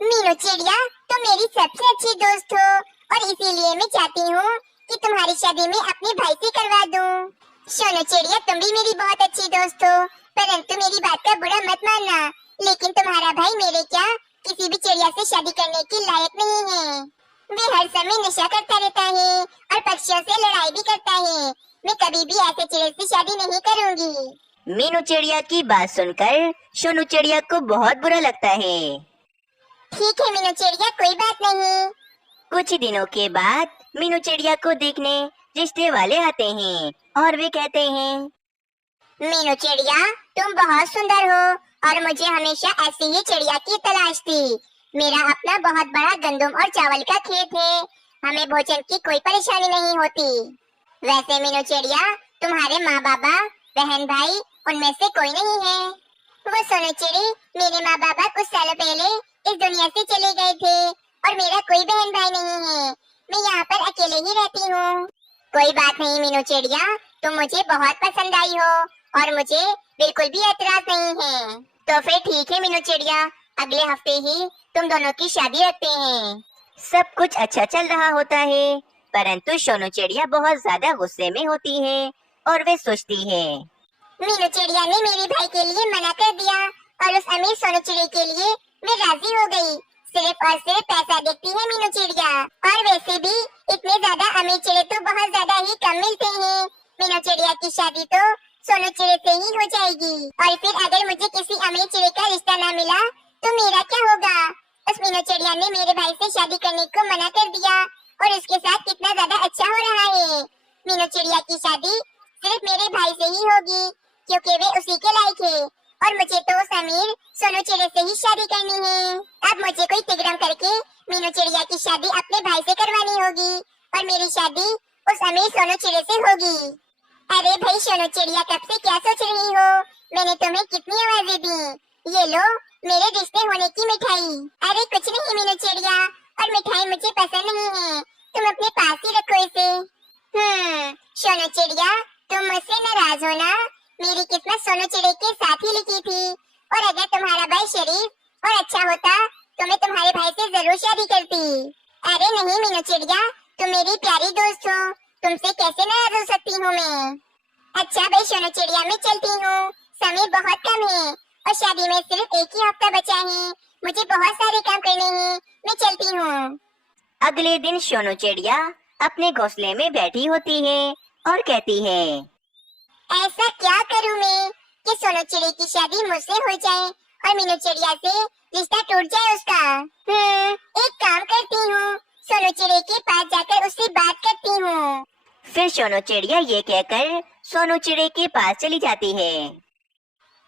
मीनू चिड़िया, तुम मेरी सबसे अच्छी दोस्त हो और इसीलिए मैं चाहती हूँ कि तुम्हारी शादी में अपने भाई से करवा दूँ। सोनू चिड़िया, तुम भी मेरी बहुत अच्छी दोस्त हो, परंतु मेरी बात का बुरा मत मानना, लेकिन तुम्हारा भाई मेरे क्या किसी भी चिड़िया से शादी करने के लायक नहीं है। वे हर समय नशा करता रहता है और पक्षियों से लड़ाई भी करता है। मैं कभी भी ऐसे चिड़िया से शादी नहीं करूँगी। मीनू चिड़िया की बात सुनकर सोनू चिड़िया को बहुत बुरा लगता है। ठीक है मीनू चिड़िया, कोई बात नहीं। कुछ दिनों के बाद मीनू चिड़िया को देखने रिश्ते वाले आते हैं और वे कहते हैं, मीनू चिड़िया, तुम बहुत सुंदर हो और मुझे हमेशा ऐसी ही चिड़िया की तलाश थी। मेरा अपना बहुत बड़ा गंदम और चावल का खेत है, हमें भोजन की कोई परेशानी नहीं होती। वैसे मीनू चिड़िया, तुम्हारे माँ बाबा, बहन भाई, उनमें से कोई नहीं है? वो सोनू चिड़ी, मेरे माँ बाबा कुछ सालों पहले इस दुनिया से चले गए थे और मेरा कोई बहन भाई नहीं है। मैं यहाँ पर अकेले ही रहती हूँ। कोई बात नहीं मीनू चिड़िया, तुम मुझे बहुत पसंद आई हो और मुझे बिल्कुल भी एतराज नहीं है। तो फिर ठीक है मीनू चिड़िया, अगले हफ्ते ही तुम दोनों की शादी रखते हैं। सब कुछ अच्छा चल रहा होता है, परंतु सोनू चिड़िया बहुत ज्यादा गुस्से में होती है और वे सोचती है, मीनू चिड़िया ने मेरे भाई के लिए मना कर दिया और उस अमीर सोनू चिड़ी के लिए मैं राजी हो गई। सिर्फ और सिर्फ पैसा देखती है मीनू चिड़िया, और वैसे भी इतने ज्यादा अमीर चिड़े तो बहुत ज्यादा ही कम मिलते हैं। मीनू चिड़िया की शादी तो सोनू चिड़े से ही हो जाएगी, और फिर अगर मुझे किसी अमीर चिड़े का रिश्ता न मिला तो मेरा क्या होगा? उस मीनू चिड़िया ने मेरे भाई से शादी करने को मना कर दिया और उसके साथ कितना ज्यादा अच्छा हो रहा है। मीनू चिड़िया की शादी सिर्फ मेरे भाई से ही होगी, क्योंकि वे उसी के लायक है और मुझे तो उस अमीर सोनू चिड़े से ही शादी करनी है। अब मुझे कोई तिगड़म करके मीनू चिड़िया की शादी अपने भाई से करवानी होगी और मेरी शादी उस अमीर सोनू चिड़े से होगी। अरे भाई सोनू चिड़िया, कब से क्या सोच रही हो? मैंने तुम्हें कितनी आवाजें दी। ये लो मेरे रिश्ते होने की मिठाई। अरे कुछ नहीं मीनू चिड़िया, और मिठाई मुझे पसंद नहीं है, तुम अपने पास ही रखो इसे। सोनू चिड़िया, तुम मुझसे नाराज हो ना? मेरी किस्मत सोनू चिड़े के साथ ही लिखी थी, और अगर तुम्हारा भाई शरीफ और अच्छा होता तो मैं तुम्हारे भाई से जरूर शादी करती। अरे नहीं मीनू चिड़िया, तुम मेरी प्यारी दोस्त हो, तुमसे कैसे नाराज हो सकती हूँ मैं? अच्छा भाई सोनू चिड़िया, मैं चलती हूँ, समय बहुत कम है और शादी में सिर्फ एक ही हफ्ता बचा है। मुझे बहुत सारे काम करने हैं, मैं चलती हूँ। अगले दिन सोनू चिड़िया अपने घोंसले में बैठी होती है और कहती है, ऐसा क्या करूँ मैं कि सोनू चिड़ी की शादी मुझसे हो जाए और मीनू चिड़िया से रिश्ता टूट जाए उसका। एक काम करती हूँ, सोनू चिड़ी के पास जाकर उससे बात करती हूँ। फिर सोनू चिड़िया ये कहकर सोनू चिड़े के पास चली जाती है।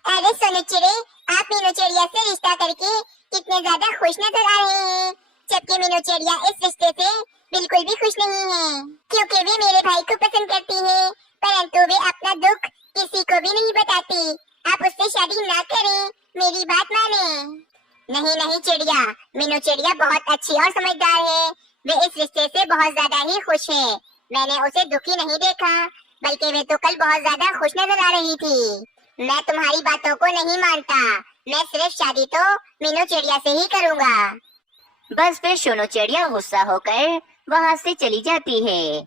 अरे सोनू चिड़ी, आप मीनू चिड़िया से रिश्ता करके कितने ज्यादा खुश नजर आ रहे हैं, जबकि मीनू चिड़िया इस रिश्ते से बिल्कुल भी खुश नहीं है, क्योंकि वे मेरे भाई को पसंद करती है, परंतु वे अपना दुख किसी को भी नहीं बताती। आप उससे शादी ना करें, मेरी बात माने। नहीं नहीं चिड़िया, मीनू चिड़िया बहुत अच्छी और समझदार है, वे इस रिश्ते से बहुत ज्यादा ही खुश है। मैंने उसे दुखी नहीं देखा, बल्कि वे तो कल बहुत ज्यादा खुश नजर आ रही थी। मैं तुम्हारी बातों को नहीं मानता, मैं सिर्फ शादी तो मीनू चिड़िया से ही करूँगा। बस फिर सोनू चिड़िया गुस्सा होकर वहाँ से चली जाती है।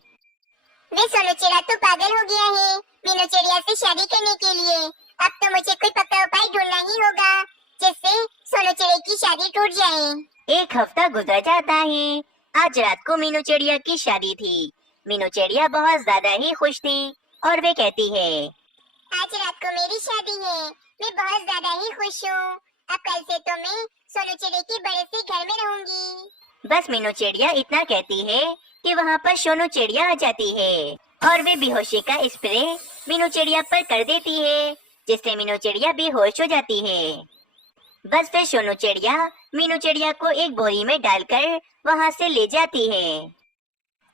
वे सोनू चिड़ा तो पागल हो गया है मीनू चिड़िया से शादी करने के लिए। अब तो मुझे कोई पक्का उपाय ढूंढना ही होगा जिससे सोनू चिड़े की शादी टूट जाए। एक हफ्ता गुजर जाता है। आज रात को मीनू चिड़िया की शादी थी। मीनू चिड़िया बहुत ज्यादा ही खुश थी और वे कहती है, आज रात को मेरी शादी है, मैं बहुत ज्यादा ही खुश हूँ। अब कल से तो मैं सोनू चिड़े के बड़े से घर में रहूंगी। बस मीनू चिड़िया इतना कहती है कि वहाँ पर सोनू चिड़िया आ जाती है और वे बेहोशी का स्प्रे मीनू चिड़िया पर कर देती है, जिससे मीनू चिड़िया बेहोश हो जाती है। बस फिर सोनू चिड़िया मीनू चिड़िया को एक बोरी में डालकर वहाँ से ले जाती है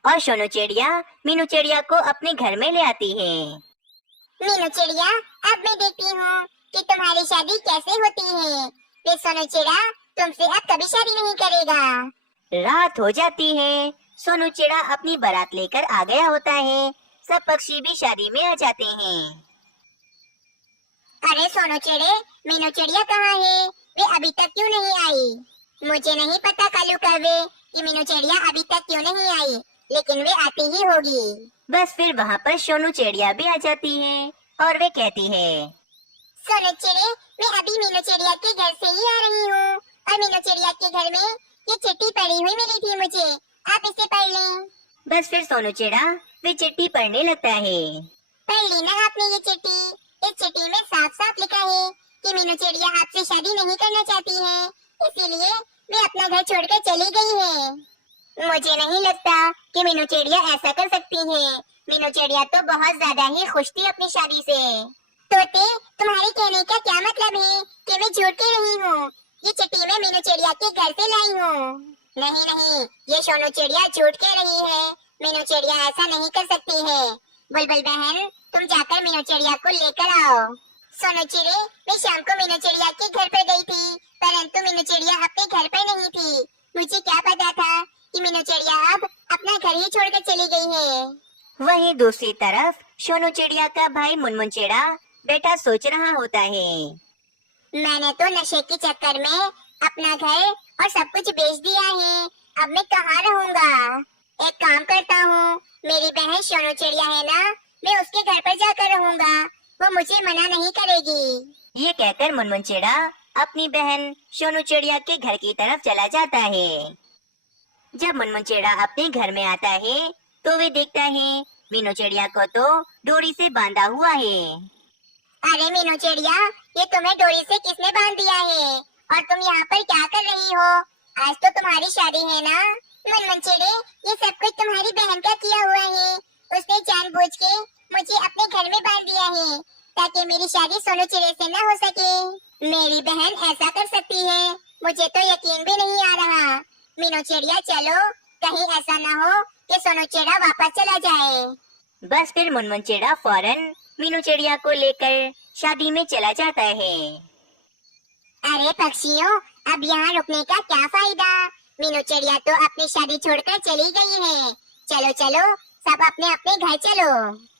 और सोनू चिड़िया मीनू चिड़िया को अपने घर में ले आती है। मीनू चिड़िया, अब मैं देखती हूँ कि तुम्हारी शादी कैसे होती है। वे सोनू चिड़ा तुमसे अब कभी शादी नहीं करेगा। रात हो जाती है। सोनू चिड़ा अपनी बारात लेकर आ गया होता है। सब पक्षी भी शादी में आ जाते हैं। अरे सोनू चिड़े, मीनू चिड़िया कहाँ है? वे अभी तक क्यों नहीं आई? मुझे नहीं पता कालू कौवे कि मीनू चिड़िया अभी तक क्यों नहीं आई, लेकिन वे आती ही होगी। बस फिर वहाँ पर सोनू चिड़िया भी आ जाती है और वे कहती है, सोनू चिड़े, मैं अभी मीनू चिड़िया के घर से ही आ रही हूँ और मीनू चिड़िया के घर में ये चिट्ठी पड़ी हुई मिली थी मुझे, आप इसे पढ़ लें। बस फिर सोनू चिड़ा वे चिट्ठी पढ़ने लगता है। पढ़ ली ना आपने ये चिट्ठी? इस चिट्ठी में साफ साफ लिखा है कि मीनू चिड़िया आपसे शादी नहीं करना चाहती है, इसीलिए वे अपना घर छोड़कर चली गई है। मुझे नहीं लगता कि मीनू चिड़िया ऐसा कर सकती है। मीनू चिड़िया तो बहुत ज्यादा ही खुश थी अपनी शादी से। तोते, तुम्हारे कहने का क्या मतलब है कि मैं झूठ कह रही हूँ? ये चिट्ठी मैं मीनू चिड़िया के घर से लाई हूँ। नहीं नहीं, ये सोनू चिड़िया झूठ कह रही है। मीनू चिड़िया ऐसा नहीं कर सकती है। बुलबुल बहन, तुम जाकर मीनू चिड़िया को लेकर आओ। सोनू चिड़े, मैं शाम को मीनू चिड़िया के घर पर गई थी, परंतु मीनू चिड़िया अपने घर पर नहीं थी। मुझे क्या पता था कि मीनू चिड़िया अब अपना घर ही छोड़कर चली गई है। वहीं दूसरी तरफ सोनू चिड़िया का भाई मुनमुन चिड़ा बेटा सोच रहा होता है, मैंने तो नशे के चक्कर में अपना घर और सब कुछ बेच दिया है। अब मैं कहाँ रहूँगा? एक काम करता हूँ, मेरी बहन सोनू चिड़िया है ना, मैं उसके घर पर जाकर रहूँगा, वो मुझे मना नहीं करेगी। ये कहकर मुनमुन चिड़ा अपनी बहन सोनू चिड़िया के घर की तरफ चला जाता है। जब मुनमुन चिड़ा अपने घर में आता है तो वे देखता है मीनू चिड़िया को तो डोरी से बांधा हुआ है। अरे मीनू चिड़िया, ये तुम्हें डोरी से किसने बांध दिया है और तुम यहाँ पर क्या कर रही हो? आज तो तुम्हारी शादी है ना? मुनमुन चिड़े, ये सब कुछ तुम्हारी बहन का किया हुआ है। उसने जानबूझ के मुझे अपने घर में बांध दिया है ताकि मेरी शादी सोनू चिड़े से न हो सके। मेरी बहन ऐसा कर सकती है? मुझे तो यकीन भी नहीं आ रहा। मीनू चिड़िया चलो, कहीं ऐसा न हो कि सोनू चिड़ा वापस चला जाए। बस फिर मुनमुन चिड़ा फौरन मीनू चिड़िया को लेकर शादी में चला जाता है। अरे पक्षियों, अब यहाँ रुकने का क्या फायदा? मीनू चिड़िया तो अपनी शादी छोड़कर चली गई है। चलो चलो, सब अपने अपने घर चलो।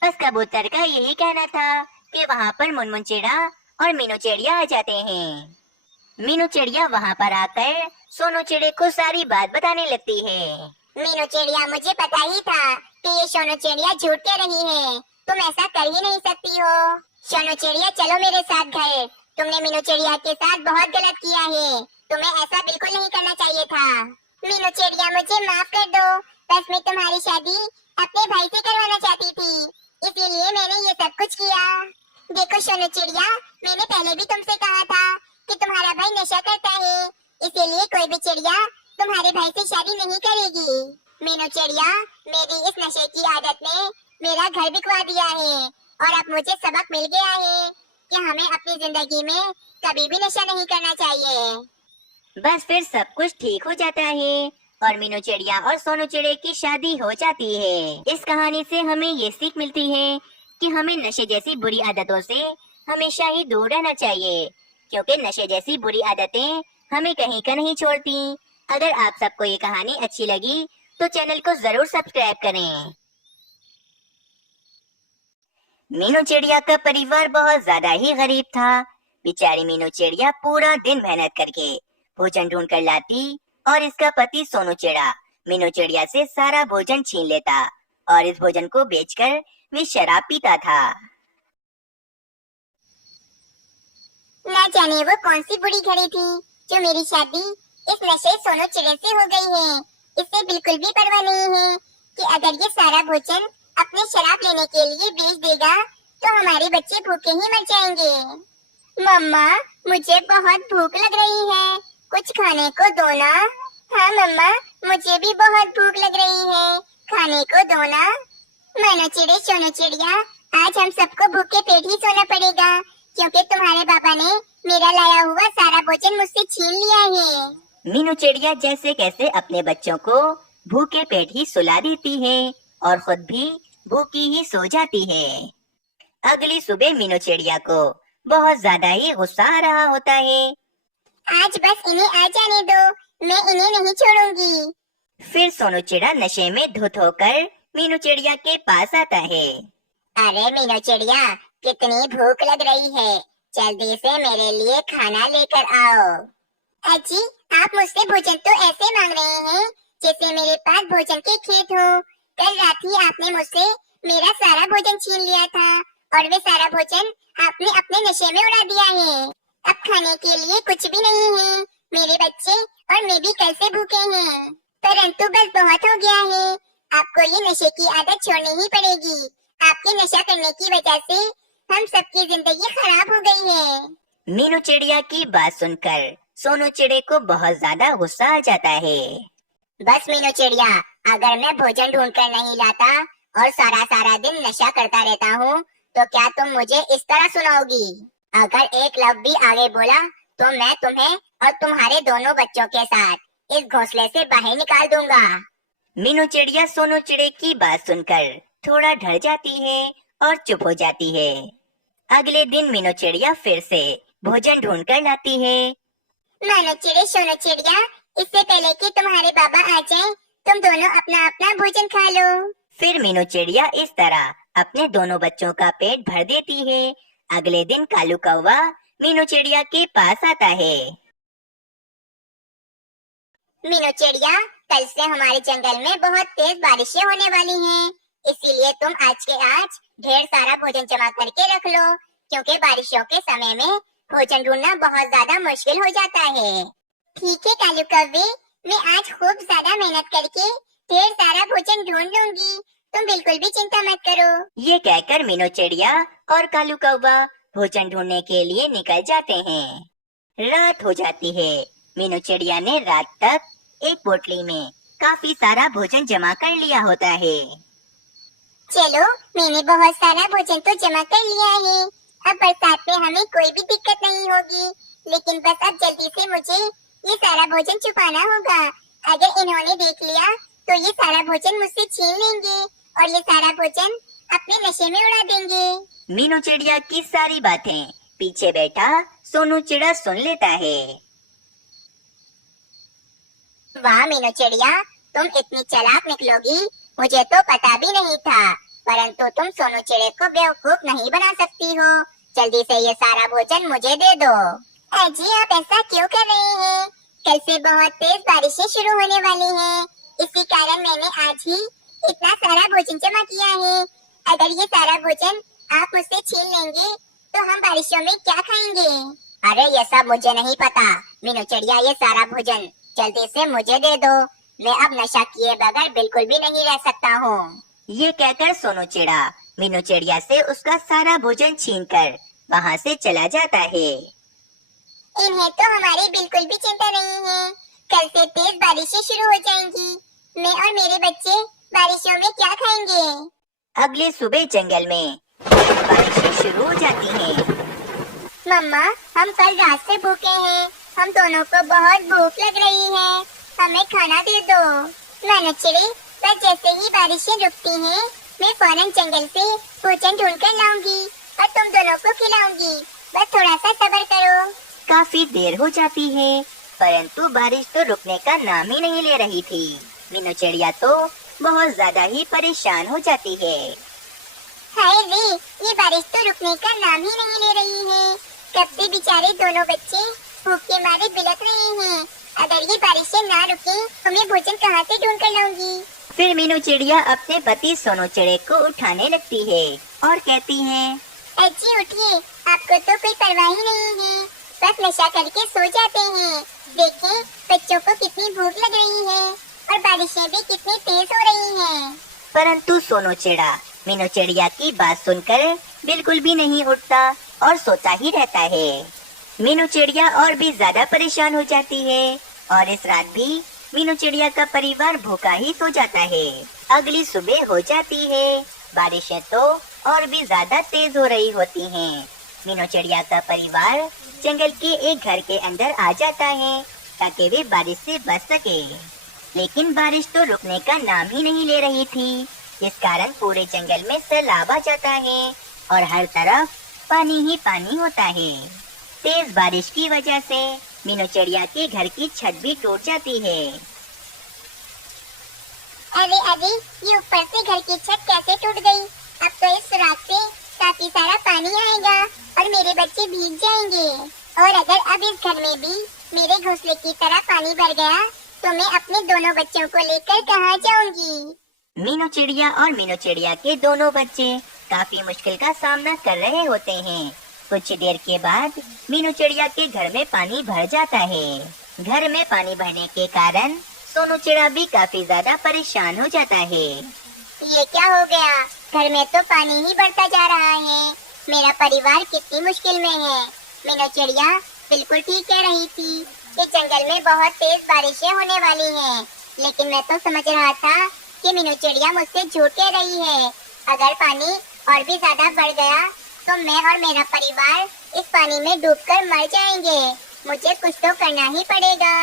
बस कबूतर का यही कहना था कि वहाँ पर मुनमुन चिड़ा और मीनू चिड़िया आ जाते हैं। मीनू चिड़िया वहाँ पर आकर सोनू चिड़े को सारी बात बताने लगती है। मीनू चिड़िया, मुझे पता ही था कि ये सोनू चिड़िया झूठ कह रही है। तुम ऐसा कर ही नहीं सकती हो। सोनू चिड़िया चलो मेरे साथ घर। तुमने मीनू चिड़िया के साथ बहुत गलत किया है। तुम्हें ऐसा बिल्कुल नहीं करना चाहिए था। मीनू चिड़िया, मुझे माफ कर दो। बस मैं तुम्हारी शादी अपने भाई से करवाना चाहती थी, इसीलिए मैंने ये सब कुछ किया। देखो सोनू चिड़िया, मैंने पहले भी तुमसे कहा था कि तुम्हारा भाई नशा करता है, इसीलिए कोई भी चिड़िया तुम्हारे भाई से शादी नहीं करेगी। मीनू चिड़िया, मेरी इस नशे की आदत ने मेरा घर बिकवा दिया है और अब मुझे सबक मिल गया है कि हमें अपनी जिंदगी में कभी भी नशा नहीं करना चाहिए। बस फिर सब कुछ ठीक हो जाता है और मीनू चिड़िया और सोनू चिड़े की शादी हो जाती है। इस कहानी से हमें ये सीख मिलती है कि हमें नशे जैसी बुरी आदतों से हमेशा ही दूर रहना चाहिए, क्योंकि नशे जैसी बुरी आदतें हमें कहीं का नहीं छोड़ती। अगर आप सबको ये कहानी अच्छी लगी तो चैनल को जरूर सब्सक्राइब करें। मीनू चिड़िया का परिवार बहुत ज्यादा ही गरीब था। बेचारी मीनू चिड़िया पूरा दिन मेहनत करके भोजन ढूंढ कर लाती और इसका पति सोनू चिड़ा मीनू चिड़िया से सारा भोजन छीन लेता और इस भोजन को बेचकर वे शराब पीता था। न जाने वो कौन सी बुरी घड़ी थी जो मेरी शादी इस नशे सोनू चिड़े से हो गई है। इससे बिल्कुल भी परवाह नहीं है कि अगर ये सारा भोजन अपने शराब लेने के लिए बेच देगा तो हमारे बच्चे भूखे ही मर जाएंगे। मम्मा, मुझे बहुत भूख लग रही है, कुछ खाने को दो ना। हाँ मम्मा, मुझे भी बहुत भूख लग रही है, खाने को दो ना। मीनू चिड़े, सोनू चिड़िया, आज हम सबको भूखे पेट ही सोना पड़ेगा क्योंकि तुम्हारे पापा ने मेरा लाया हुआ सारा भोजन मुझसे छीन लिया है। मीनू चिड़िया जैसे कैसे अपने बच्चों को भूखे पेट ही सुला देती है और खुद भी भूखी ही सो जाती है। अगली सुबह मीनू चिड़िया को बहुत ज्यादा ही गुस्सा आ रहा होता है। आज बस इन्हें आ जाने दो, मैं इन्हें नहीं छोड़ूंगी। फिर सोनू चिड़ा नशे में धुत होकर मीनू चिड़िया के पास आता है। अरे मीनू चिड़िया, कितनी भूख लग रही है, जल्दी से मेरे लिए खाना लेकर आओ। अजी, आप आप मुझसे भोजन तो ऐसे मांग रहे हैं जैसे मेरे पास भोजन के खेत हो। कल रात ही आपने मुझसे मेरा सारा भोजन छीन लिया था और वे सारा भोजन आपने अपने नशे में उड़ा दिया है। अब खाने के लिए कुछ भी नहीं है। मेरे बच्चे और मैं भी कल से भूखे हैं। परंतु बस बहुत हो गया है। आपको ये नशे की आदत छोड़नी ही पड़ेगी। आपके नशा करने की वजह से हम सबकी जिंदगी खराब हो गई है। मीनू चिड़िया की बात सुनकर सोनू चिड़े को बहुत ज्यादा गुस्सा आ जाता है। बस मीनू चिड़िया, अगर मैं भोजन ढूंढ कर नहीं लाता और सारा दिन नशा करता रहता हूँ तो क्या तुम मुझे इस तरह सुनाओगी? अगर एक लफ्ज भी आगे बोला तो मैं तुम्हें और तुम्हारे दोनों बच्चों के साथ इस घोंसले से बाहर निकाल दूंगा। मीनू चिड़िया सोनू चिड़े की बात सुनकर थोड़ा डर जाती है और चुप हो जाती है। अगले दिन मीनू चिड़िया फिर से भोजन ढूंढ कर लाती है। मानो चिड़े सोनू चिड़िया, इससे पहले कि तुम्हारे बाबा आ जाएं, तुम दोनों अपना अपना भोजन खा लो। फिर मीनू चिड़िया इस तरह अपने दोनों बच्चों का पेट भर देती है। अगले दिन कालू कौवा मीनू चिड़िया के पास आता है। मीनू चिड़िया, कल से हमारे जंगल में बहुत तेज बारिशें होने वाली हैं, इसीलिए तुम आज के आज ढेर सारा भोजन जमा करके रख लो, क्योंकि बारिशों के समय में भोजन ढूंढना बहुत ज्यादा मुश्किल हो जाता है। ठीक है कालू कौवे, मैं आज खूब ज्यादा मेहनत करके ढेर सारा भोजन ढूंढ लूंगी। तुम बिल्कुल भी चिंता मत करो। ये कहकर मीनू चिड़िया और कालू कौवा भोजन ढूंढने के लिए निकल जाते हैं। रात हो जाती है। मीनू चिड़िया ने रात तक एक पोटली में काफी सारा भोजन जमा कर लिया होता है। चलो, मैंने बहुत सारा भोजन तो जमा कर लिया है। अब बरसात में हमें कोई भी दिक्कत नहीं होगी, लेकिन बस अब जल्दी से मुझे ये सारा भोजन छुपाना होगा। अगर इन्होंने देख लिया तो ये सारा भोजन मुझसे छीन लेंगे और ये सारा भोजन अपने नशे में उड़ा देंगे। मीनू चिड़िया की सारी बातें पीछे बैठा सोनू चिड़ा सुन लेता है। वाह मीनू चिड़िया, तुम इतनी चालाक निकलोगी मुझे तो पता भी नहीं था, परंतु तुम सोनू चिड़े को बेवकूफ नहीं बना सकती हो। जल्दी से ये सारा भोजन मुझे दे दो। अजी, आप ऐसा क्यों कर रहे हैं? कल से बहुत तेज बारिशें शुरू होने वाली हैं, इसी कारण मैंने आज ही इतना सारा भोजन जमा किया है। अगर ये सारा भोजन आप मुझसे छीन लेंगे तो हम बारिशों में क्या खाएंगे? अरे ये सब मुझे नहीं पता मीनू चिड़िया, ये सारा भोजन जल्दी से मुझे दे दो। मैं अब नशा किए बगैर बिल्कुल भी नहीं रह सकता हूँ। ये कहकर सोनू चिड़ा मीनू चिड़िया से उसका सारा भोजन छीनकर वहाँ से चला जाता है। इन्हें तो हमारी बिल्कुल भी चिंता नहीं है। कल से तेज बारिशें शुरू हो जाएंगी। मैं और मेरे बच्चे बारिशों में क्या खाएंगे? अगले सुबह जंगल में बारिशें शुरू हो जाती हैं। मम्मा, हम कल रात से भूखे हैं। हम दोनों को बहुत भूख लग रही है। हमें खाना दे दो। मानो चिड़े, बस जैसे ही बारिशें रुकती हैं, मैं फौरन जंगल से भोजन ढूंढ कर लाऊंगी और तुम दोनों को खिलाऊंगी। बस थोड़ा सा सब्र करो। काफी देर हो जाती है, परंतु बारिश तो रुकने का नाम ही नहीं ले रही थी। मीनू चिड़िया तो बहुत ज्यादा ही परेशान हो जाती है। हाय रे, ये बारिश तो रुकने का नाम ही नहीं ले रही है। कब से बेचारे दोनों बच्चे भूख के मारे बिलख रहे हैं। अगर ये बारिशें ना रुके तो मैं भोजन कहाँ से ढूंढ कर लाऊंगी? फिर मीनू चिड़िया अपने पति सोनू चिड़े को उठाने लगती है और कहती है, अजी उठिए, आपको तो कोई परवाह ही नहीं है। बस नशा करके सो जाते हैं। देखें, बच्चों को कितनी भूख लग रही है और बारिशें भी कितनी तेज हो रही हैं। परंतु सोनू चिड़ा मीनू चिड़िया की बात सुनकर बिल्कुल भी नहीं उठता और सोता ही रहता है। मीनू चिड़िया और भी ज्यादा परेशान हो जाती है और इस रात भी मीनू चिड़िया का परिवार भूखा ही सो जाता है। अगली सुबह हो जाती है। बारिशें तो और भी ज्यादा तेज हो रही होती हैं। मीनू चिड़िया का परिवार जंगल के एक घर के अंदर आ जाता है ताकि वे बारिश से बच सके। लेकिन बारिश तो रुकने का नाम ही नहीं ले रही थी, जिस कारण पूरे जंगल में सैलाब आ जाता है और हर तरफ पानी ही पानी होता है। तेज बारिश की वजह से मीनू चिड़िया के घर की छत भी टूट जाती है। अरे अरे, ये ऊपर से घर की छत कैसे टूट गई? अब तो इस सुराख से काफी सारा पानी आएगा और मेरे बच्चे भीग जाएंगे। और अगर अब इस घर में भी मेरे घोंसले की तरह पानी भर गया तो मैं अपने दोनों बच्चों को लेकर कहाँ जाऊंगी? मीनू चिड़िया और मीनू चिड़िया के दोनों बच्चे काफी मुश्किल का सामना कर रहे होते हैं। कुछ देर के बाद मीनू चिड़िया के घर में पानी भर जाता है। घर में पानी भरने के कारण सोनू चिड़ा भी काफी ज्यादा परेशान हो जाता है। ये क्या हो गया? घर में तो पानी ही बढ़ता जा रहा है। मेरा परिवार कितनी मुश्किल में है। मीनू चिड़िया बिल्कुल ठीक कह रही थी कि जंगल में बहुत तेज बारिशें होने वाली हैं। लेकिन मैं तो समझ रहा था कि मीनू चिड़िया मुझसे झूठ कह रही है। अगर पानी और भी ज्यादा बढ़ गया तो मैं और मेरा परिवार इस पानी में डूबकर मर जाएंगे। मुझे कुछ तो करना ही पड़ेगा।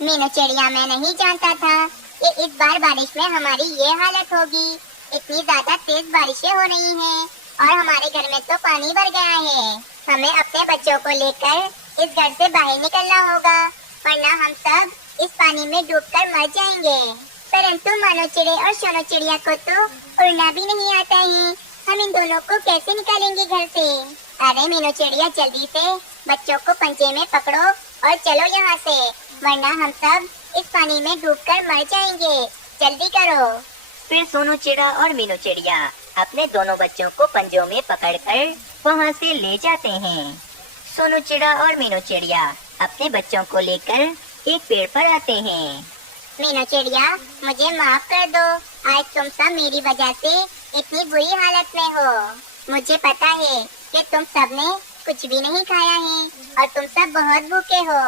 मीनू चिड़िया, मैं नहीं जानता था कि इस बार बारिश में हमारी ये हालत होगी। इतनी ज्यादा तेज बारिशें हो रही हैं और हमारे घर में तो पानी भर गया है। हमें अपने बच्चों को लेकर इस घर से बाहर निकलना होगा, वरना हम सब इस पानी में डूबकर मर जाएंगे। परंतु मानो चिड़े और सोनू चिड़िया को तो उड़ना भी नहीं आता है। हम इन दोनों को कैसे निकालेंगे घर से? अरे मीनू चिड़िया, जल्दी से बच्चों को पंजे में पकड़ो और चलो यहाँ से, वरना हम सब इस पानी में डूबकर मर जाएंगे। जल्दी करो। फिर सोनू चिड़ा और मीनू चिड़िया अपने दोनों बच्चों को पंजों में पकड़कर वहाँ से ले जाते हैं। सोनू चिड़ा और मीनू चिड़िया अपने बच्चों को लेकर एक पेड़ पर आते हैं। मीनू चिड़िया, मुझे माफ कर दो। आज तुम सब मेरी वजह से इतनी बुरी हालत में हो। मुझे पता है कि तुम सब ने कुछ भी नहीं खाया है और तुम सब बहुत भूखे हो।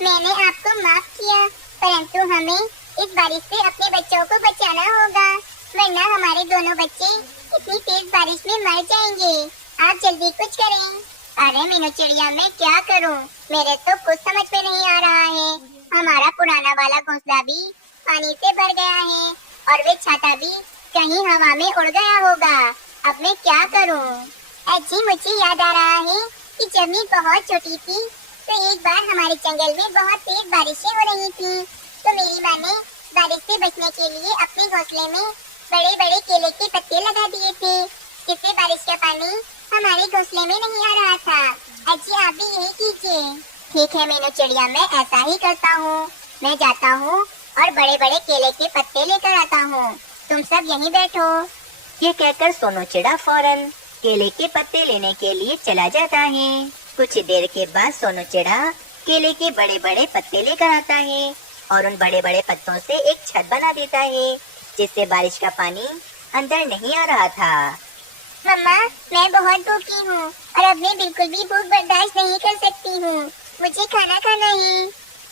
मैंने आपको माफ किया, परंतु हमें इस बारिश से अपने बच्चों को बचाना होगा, वरना हमारे दोनों बच्चे इतनी तेज बारिश में मर जाएंगे। आप जल्दी कुछ करें। अरे मीनू चिड़िया, मैं क्या करूं? मेरे तो कुछ समझ में नहीं आ रहा है। हमारा पुराना वाला घोंसला भी पानी से भर गया है और वे छाता भी कहीं हवा में उड़ गया होगा। अब मैं क्या करूं? अजी, मुझे याद आ रहा है कि जब मैं बहुत छोटी थी तो एक बार हमारे जंगल में बहुत तेज बारिशें हो रही थी। तो मेरी माँ ने बारिश से बचने के लिए अपने घोंसले में बड़े बड़े केले के पत्ते लगा दिए थे, जिससे बारिश का पानी हमारे घोंसले में नहीं आ रहा था। अजी, आप भी यही कीजिए। ठीक है मीनू चिड़िया, मैं ऐसा ही करता हूँ। मैं जाता हूँ और बड़े बड़े केले के पत्ते लेकर आता हूँ। तुम सब यहीं बैठो। ये कहकर सोनू चिड़ा फौरन केले के पत्ते लेने के लिए चला जाता है। कुछ देर के बाद सोनू चिड़ा केले के बड़े बड़े पत्ते लेकर आता है और उन बड़े बड़े पत्तों से एक छत बना देता है, जिससे बारिश का पानी अंदर नहीं आ रहा था। मम्मा, मैं बहुत भूखी हूँ और अब मैं बिल्कुल भी भूख बर्दाश्त नहीं कर सकती हूँ। मुझे खाना खाना है।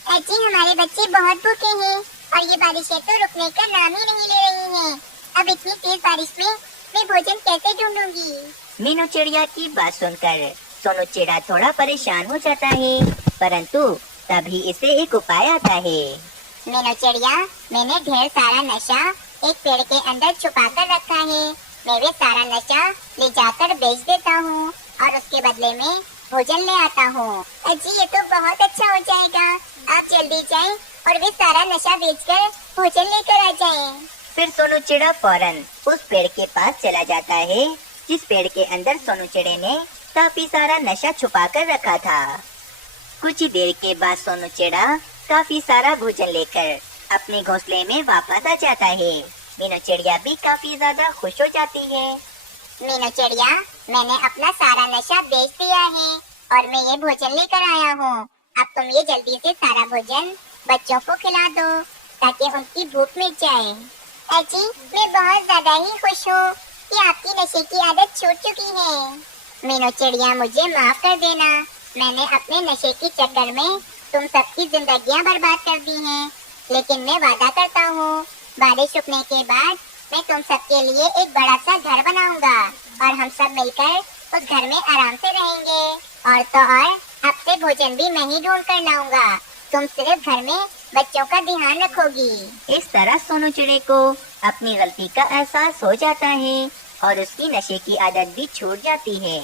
अजी, हमारे बच्चे बहुत भूखे हैं और ये बारिशें तो रुकने का नाम ही नहीं ले रही हैं। अब इतनी तेज बारिश में मैं भोजन कैसे ढूंढूंगी? मीनू चिड़िया की बात सुनकर सोनू चिड़ा थोड़ा परेशान हो जाता है, परंतु तभी इसे एक उपाय आता है। मीनू चिड़िया, मैंने ढेर सारा नशा एक पेड़ के अंदर छुपा कर रखा है। मैं वे सारा नशा ले जाकर बेच देता हूँ और उसके बदले में भोजन ले आता हूँ। अजी, ये तो बहुत अच्छा हो जाएगा। आप जल्दी जाएं और वे सारा नशा बेचकर भोजन लेकर आ जाएं। फिर सोनू चिड़ा फौरन उस पेड़ के पास चला जाता है, जिस पेड़ के अंदर सोनू चिड़े ने काफी सारा नशा छुपा कर रखा था। कुछ देर के बाद सोनू चिड़ा काफी सारा भोजन लेकर अपने घोंसले में वापस आ जाता है। मीनू चिड़िया भी काफी ज्यादा खुश हो जाती है। मीनू चिड़िया, मैंने अपना सारा नशा बेच दिया है और मैं ये भोजन लेकर आया हूँ। अब तुम ये जल्दी से सारा भोजन बच्चों को खिला दो ताकि उनकी भूख मिट जाए। अजी, मैं बहुत ज्यादा ही खुश हूँ कि आपकी नशे की आदत छूट चुकी है। मीनू चिड़िया, मुझे माफ कर देना। मैंने अपने नशे के चक्कर में तुम सबकी जिंदगियाँ बर्बाद कर दी हैं। लेकिन मैं वादा करता हूँ, बारिश रुकने के बाद मैं तुम सबके लिए एक बड़ा सा घर बनाऊंगा और हम सब मिलकर उस घर में आराम से रहेंगे। और तो और, अब से भोजन भी मैं ही ढूंढ कर लाऊंगा। तुम सिर्फ घर में बच्चों का ध्यान रखोगी। इस तरह सोनू चिड़े को अपनी गलती का एहसास हो जाता है और उसकी नशे की आदत भी छूट जाती है।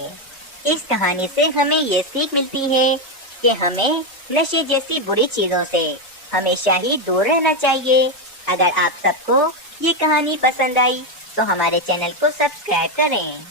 इस कहानी से हमें ये सीख मिलती है कि हमें नशे जैसी बुरी चीजों से हमेशा ही दूर रहना चाहिए। अगर आप सबको ये कहानी पसंद आई तो हमारे चैनल को सब्सक्राइब करें।